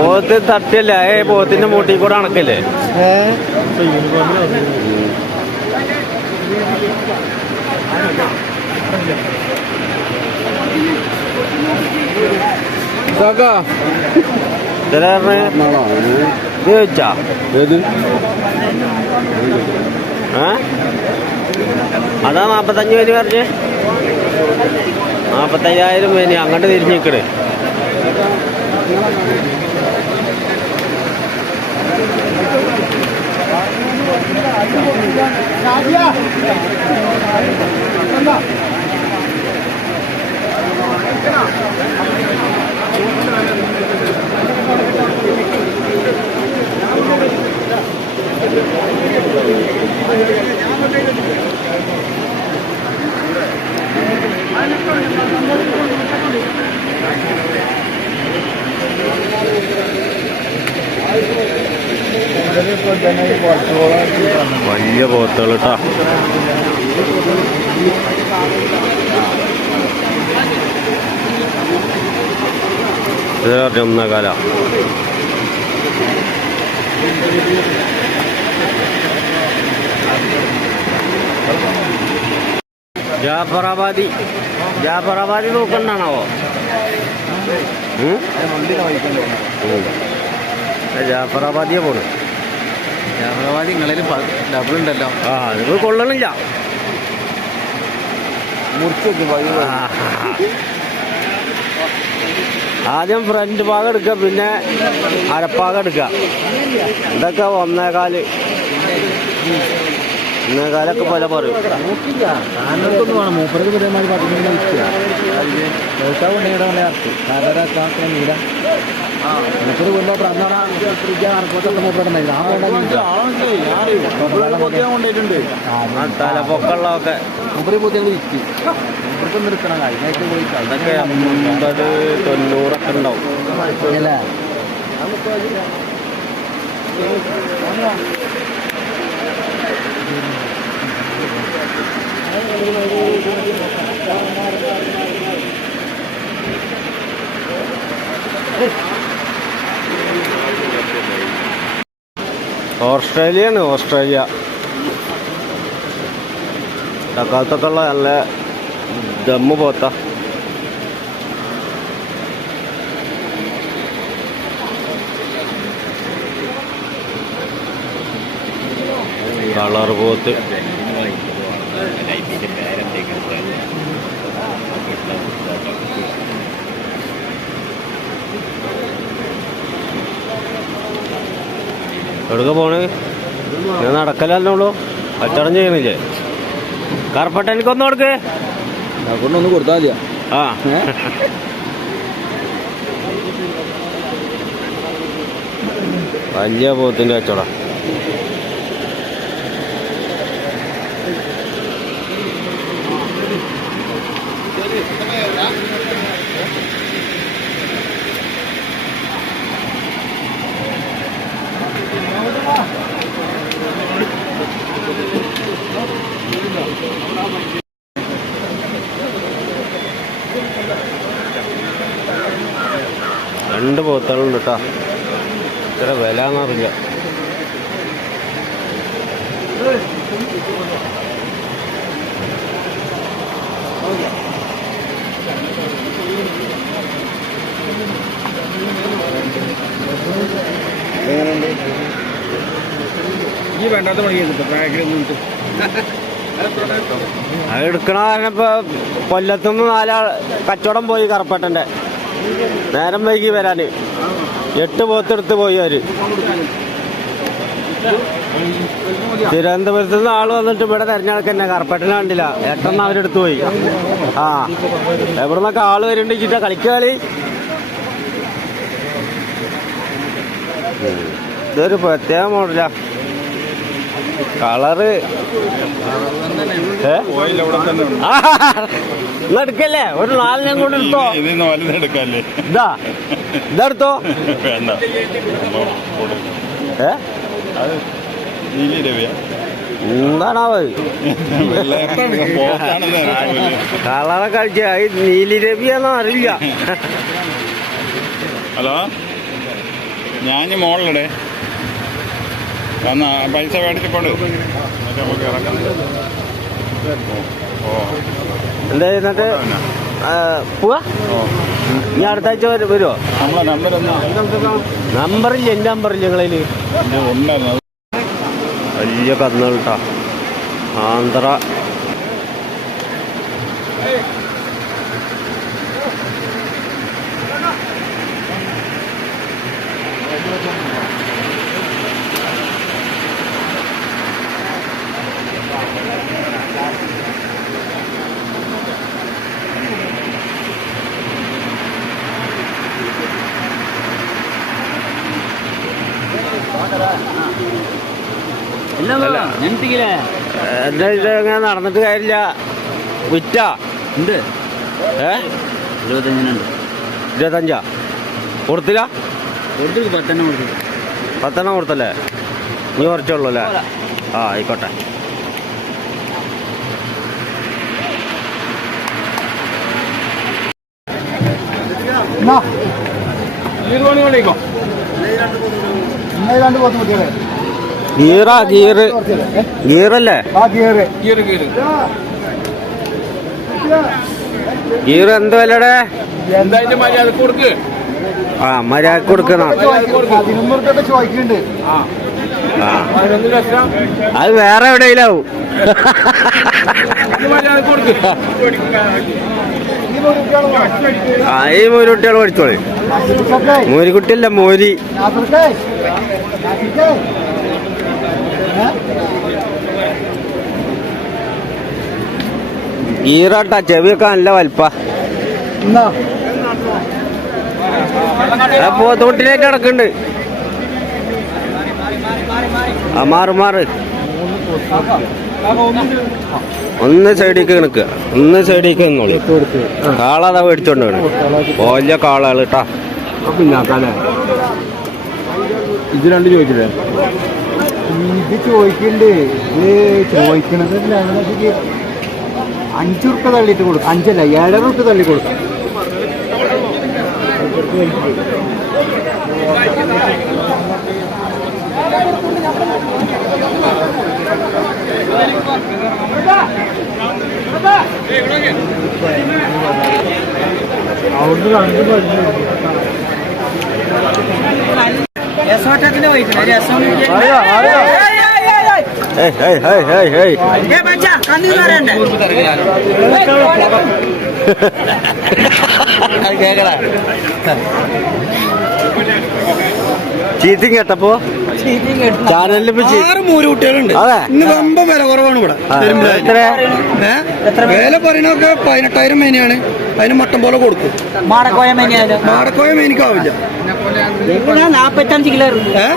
പോത്ത് തട്ടിയല്ലേ? ഏ പോത്തിന്റെ മൂട്ടി കൂടെ അണക്കല്ലേ? ഇത് ചോദിച്ചാ? അതാ നാപ്പത്തഞ്ച് പേര് പറഞ്ഞ്. നാപ്പത്തയ്യായിരം പേര് അങ്ങോട്ട് തിരിഞ്ഞ് നിക്കണ് വലിയ പോത്തുകൾ കേട്ടോ ഒന്ന കാല. ജാഫറാബാദി. ജാഫറാബാദി നോക്കണ്ടാണാവോ? ഉം. ജാഫറാബാദിയെ പോണു. ക്യാമറമാരി ഡബിൾ ഉണ്ടല്ലോ. ആ കൊള്ളണില്ല. ആദ്യം ഫ്രണ്ട് ഭാഗം എടുക്കുക പിന്നെ അരപ്പാകം എടുക്കുക ഇതൊക്കെ ഒന്നേകാൽ ഒന്നേകാലൊക്കെ പോലെ പറയും. വേണം മൂപ്പർക്ക് പുതിയമാര് പതിനൊന്ന് വിൽക്കുക വ്യവസായം ഉണ്ടെങ്കിൽ നല്ല ഇറക്കി കാരണത്താക്കാൻ നീല മൂപ്പര് കൊല്ലോ പ്രാന്താണ് ആ കൊണ്ടിട്ടുണ്ട് ആ തലപ്പൊക്കമുള്ളതൊക്കെ മൂപ്പര് പുതിയ വിൽക്കി മൂപ്പർക്ക് എടുക്കണം. അതിനായിട്ട് പോയി അതൊക്കെ അമ്പത് തൊണ്ണൂറൊക്കെ ഉണ്ടാവും. അല്ലേ ഓസ്ട്രേലിയയാണ് ഓസ്ട്രേലിയ. തക്കാലത്തൊക്കെ ഉള്ള നല്ല ദമ്മ് പോത്ത. കളർ പോത്ത്. എവിടുക്ക പോണ്? ഞാൻ നടക്കലല്ലോ കച്ചവടം ചെയ്യുന്നില്ലേ? കറപ്പട്ട എനിക്കൊന്നു കൊടുക്ക്. കൊടുത്താ കൊടുത്താൽ മതിയാ ആ. വലിയ പോത്തിന്റെ കച്ചവടം. രണ്ട് പോത്തുകളുണ്ട് കേട്ടോ ഇത്ര വില എന്നറിയില്ല ഈ വേണ്ടാത്ത പണി ചെയ്തിട്ട് ബാക്കിൽ നിന്നിട്ട് അത് എടുക്കണ കാരണം ഇപ്പൊ കൊല്ലത്തുനിന്ന് നാലാൾ കച്ചവടം പോയി കറുപ്പട്ടന്റെ നേരം വൈകി വരാന്. എട്ട് പോത്തെടുത്ത് പോയി അവർ. തിരുവനന്തപുരത്ത് നിന്ന് ആൾ വന്നിട്ട് ഇവിടെ തെരഞ്ഞെടുക്കന്നെ കറുപ്പട്ടനെ കണ്ടില്ല. എട്ടെന്ന് അവരെടുത്ത് പോയി. ആ. എവിടുന്നൊക്കെ ആൾ വരുന്നുണ്ട് കളിക്കാളി. കളിക്ക കളി ഇതൊരു പ്രത്യേക മോഡലാ കളറ്. എടുക്കല്ലേ ഒരു നാലിനെ കൊണ്ട് എടുത്തോ. എടുക്കല്ലേ? ഇതാ. ഇതെടുത്തോ. വേണ്ട. ഏ? അത് നീലി രവി എന്താണാവ് പോത്താണെന്ന് അറിയില്ല. കളറെ കളിച്ച അറിയില്ല. ഹലോ? ഞാൻ മോളിലടെ. എന്നാ പൈസ മേടിച്ചിട്ട് നമുക്ക് ഓ, എന്താ എന്നിട്ട്? പോവാ? ഇനി അടുത്ത ആഴ്ച വരു- വരുമോ നമ്പറില്ല എന്റെ നമ്പറില്ല ഉണ്ടായിരുന്നു വലിയ കന്നുകൾട്ടാ ആന്ധ്ര എന്താ ഇത് ഇങ്ങനെ നടന്നിട്ട് കാര്യമില്ല. വിറ്റ. ഉണ്ട്. ഏ? ഇരുപത്തഞ്ചിനുണ്ട്. ഇരുപത്തഞ്ചാ? കൊടുത്തില്ല? കൊടുത്തു പത്തെണ്ണം കൊടുത്തു പത്തെണ്ണം കൊടുത്തല്ലേ? നീ കുറച്ചുള്ളൂ അല്ലേ? ആ ആയിക്കോട്ടെ. ഇരുപത് മണി കുട്ടികളെ ഗീറാ ഗീറ് ഗീറല്ലേ ഗീറ് എന്ത് വിലടെ? ആ മര്യാദ കൊടുക്കണം. അത് വേറെ എവിടെയിലാവും? കൊടുക്ക്. ആ ഈ മൂരുകുട്ടികൾ മോരി മൂരിക്കുട്ടിയല്ല മോരി. ഈറട്ട ചെവിയൊക്കെ നല്ല വലിപ്പ. പോത്തുകുട്ടിലേക്ക് കിടക്കുന്നുണ്ട് ആ മാറ് മാറ്. ഒന്ന് സൈഡിലേക്ക് നിൽക്കുക ഒന്ന് സൈഡിലേക്ക് നിന്നോളൂ. കാളതാ മേടിച്ചോണ്ട് വേണം വലിയ കാളകൾ കേട്ടാ പിന്നാക്കാല്ലേ? ഇത് രണ്ട് ചോദിച്ചില്ലേ? ഇത് ചോദിക്കണ്ട്. ഇത് ചോദിക്കണത് ഞങ്ങൾക്ക് അഞ്ചു റുപ്യ തള്ളിയിട്ട് കൊടുക്കും. അഞ്ചല്ല ഏഴര റുപ്യ തള്ളി കൊടുക്കും ഏയ് ഏയ് ഏയ് ചീറ്റിങ് കേട്ടപ്പോ? ചാനലിൽ ആറ് മൂന്ന് കുട്ടികളുണ്ട്. ഇന്ന് വമ്പ വില കുറവാണ് ഇവിടെ? വില. പറയണൊക്കെ പതിനെട്ടായിരം മേനിയാണ്. അതിന് മട്ടം പോലെ കൊടുക്കും. മാടക്കോയ മാടക്കോയ മേനിക്കാവില്ല നാപ്പത്തഞ്ച് കിലോ ഏ?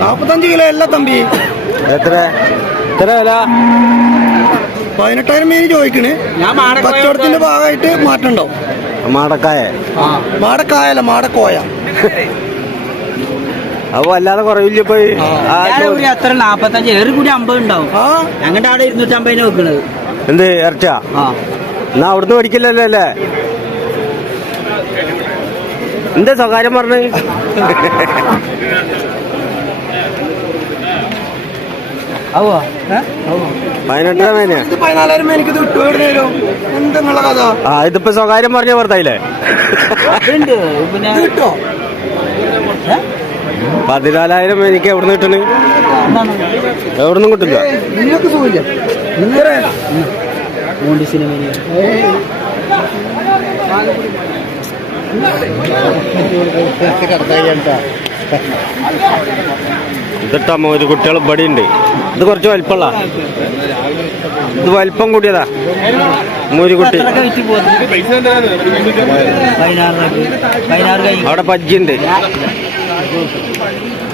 നാപ്പത്തഞ്ച് കിലോ അല്ല തമ്പി. എത്ര? എത്ര വില? പതിനെട്ടായിരം മേനി ചോദിക്കണേ. കച്ചവടത്തിന്റെ ഭാഗമായിട്ട് മാറ്റം ഉണ്ടാവും. മാടക്കായ. മാടക്കായല്ല മാടക്കോയ. അപ്പൊ അല്ലാതെ കുറവില്ല അത്ര നാപ്പത്തഞ്ച് ഏറി കൂടി അമ്പത് ഉണ്ടാവും. ഞങ്ങളുടെ അവിടെ ഇരുന്നൂറ്റമ്പതിന് വെക്കണത്. എന്ത് ഇറച്ച? ആ. എന്നാ അവിടുന്ന് പഠിക്കില്ലല്ലോ അല്ലേ? എന്താ സ്വകാര്യം പറഞ്ഞു? ഇതിപ്പോ സ്വകാര്യം പറഞ്ഞ വർത്തായില്ലേ? കിട്ടോ? പതിനാലായിരം എനിക്ക് എവിടെ നിന്ന് കിട്ടണ്? എവിടെ എവിടുന്നും കിട്ടില്ല. ഇതിട്ടമ്മ ഇതിട്ടാ ഒരു കുട്ടികൾ ഇവിടെ ഉണ്ട്. ഇത് കുറച്ച് വലിപ്പമുള്ള. ഇത് വലിപ്പം കൂടിയതാ. മൂരിക്കുട്ടി അവിടെ പജ്ജിണ്ട്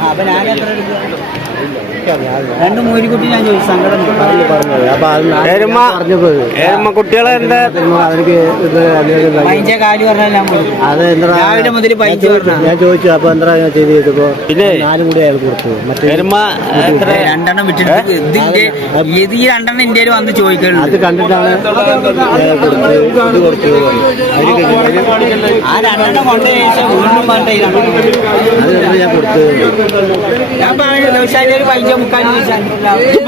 അപ്പൊ ഞാൻ എത്ര എടുക്കുക രണ്ട് മൂരിക്കുട്ടി ഞാൻ ചോദിച്ചു സങ്കടം കുട്ടികളെ കാൽ പറഞ്ഞാൽ ഞാൻ കൊടുക്കും രാവിലെ മുതൽ ഞാൻ ചോദിച്ചു അപ്പൊ എന്താ ഞാൻ ചെയ്ത് ചെയ്തപ്പോ പിന്നെ നാലും കൂടി അയാൾ കൊടുത്തു. മറ്റേ എരുമ എത്ര? രണ്ടെണ്ണം വിട്ടിട്ട് ഇതിന്റെ ഇത് ഈ രണ്ടെണ്ണം ഇന്ത്യയിൽ വന്ന് അത് കണ്ടിട്ടാണ് അയാൾ കൊടുത്തത്. ഇത് കൊടുത്തു അതിന് ആ രണ്ടെണ്ണം കൊണ്ട ശേഷം വീണ്ടും വേണ്ട ഈ രണ്ടെണ്ണം അത് ഞാൻ കൊടുത്തു. ഞാൻ പറഞ്ഞു ദിവസം ഒരു ഇത്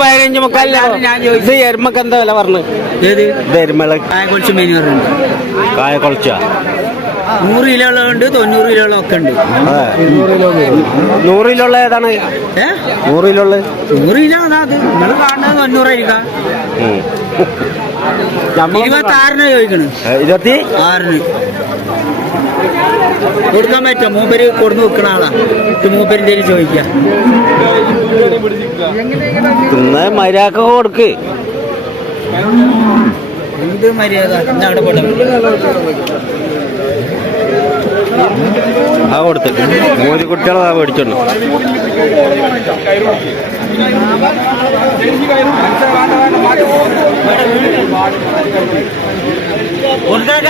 പതിനഞ്ച് ചോദിച്ചു. ഇത് എരുമക്ക് എന്താ വില പറഞ്ഞു ഏത്? ഇത് എരുമള. കായ കുറച്ച് മെനു പറഞ്ഞിട്ടുണ്ട് കായ കൊളച്ച? നൂറ് കിലോ ഉള്ളതുണ്ട് തൊണ്ണൂറ് കിലോ ഉള്ള ഒക്കെ ഉണ്ട്. നൂറിലുള്ള ഏതാണ്? ഏ? ഉള്ളത് നൂറ് കിലോ അതാ അത്. നിങ്ങൾ കാണുന്നത് തൊണ്ണൂറായിരിക്കാം ഇരുപത്തി ആറിന് ചോദിക്കണ്. ഇരുപത്തി? ആറിന്. കൊടുക്കാൻ പറ്റുമോ? മൂപ്പര് കൊടുന്ന് വെക്കണ ആളാ. ഇത് മൂപ്പരിന്റെ കയ്യിൽ മര്യാദ കൊടുക്ക്. എന്ത് മര്യാദ? ഇന്ന് അവിടെ പോട്ടെ. ആ കൊടുത്ത്. മൂന്ന് കുട്ടികളെ ആ മേടിച്ചോണ്ട്. കൊടുക്കാൻ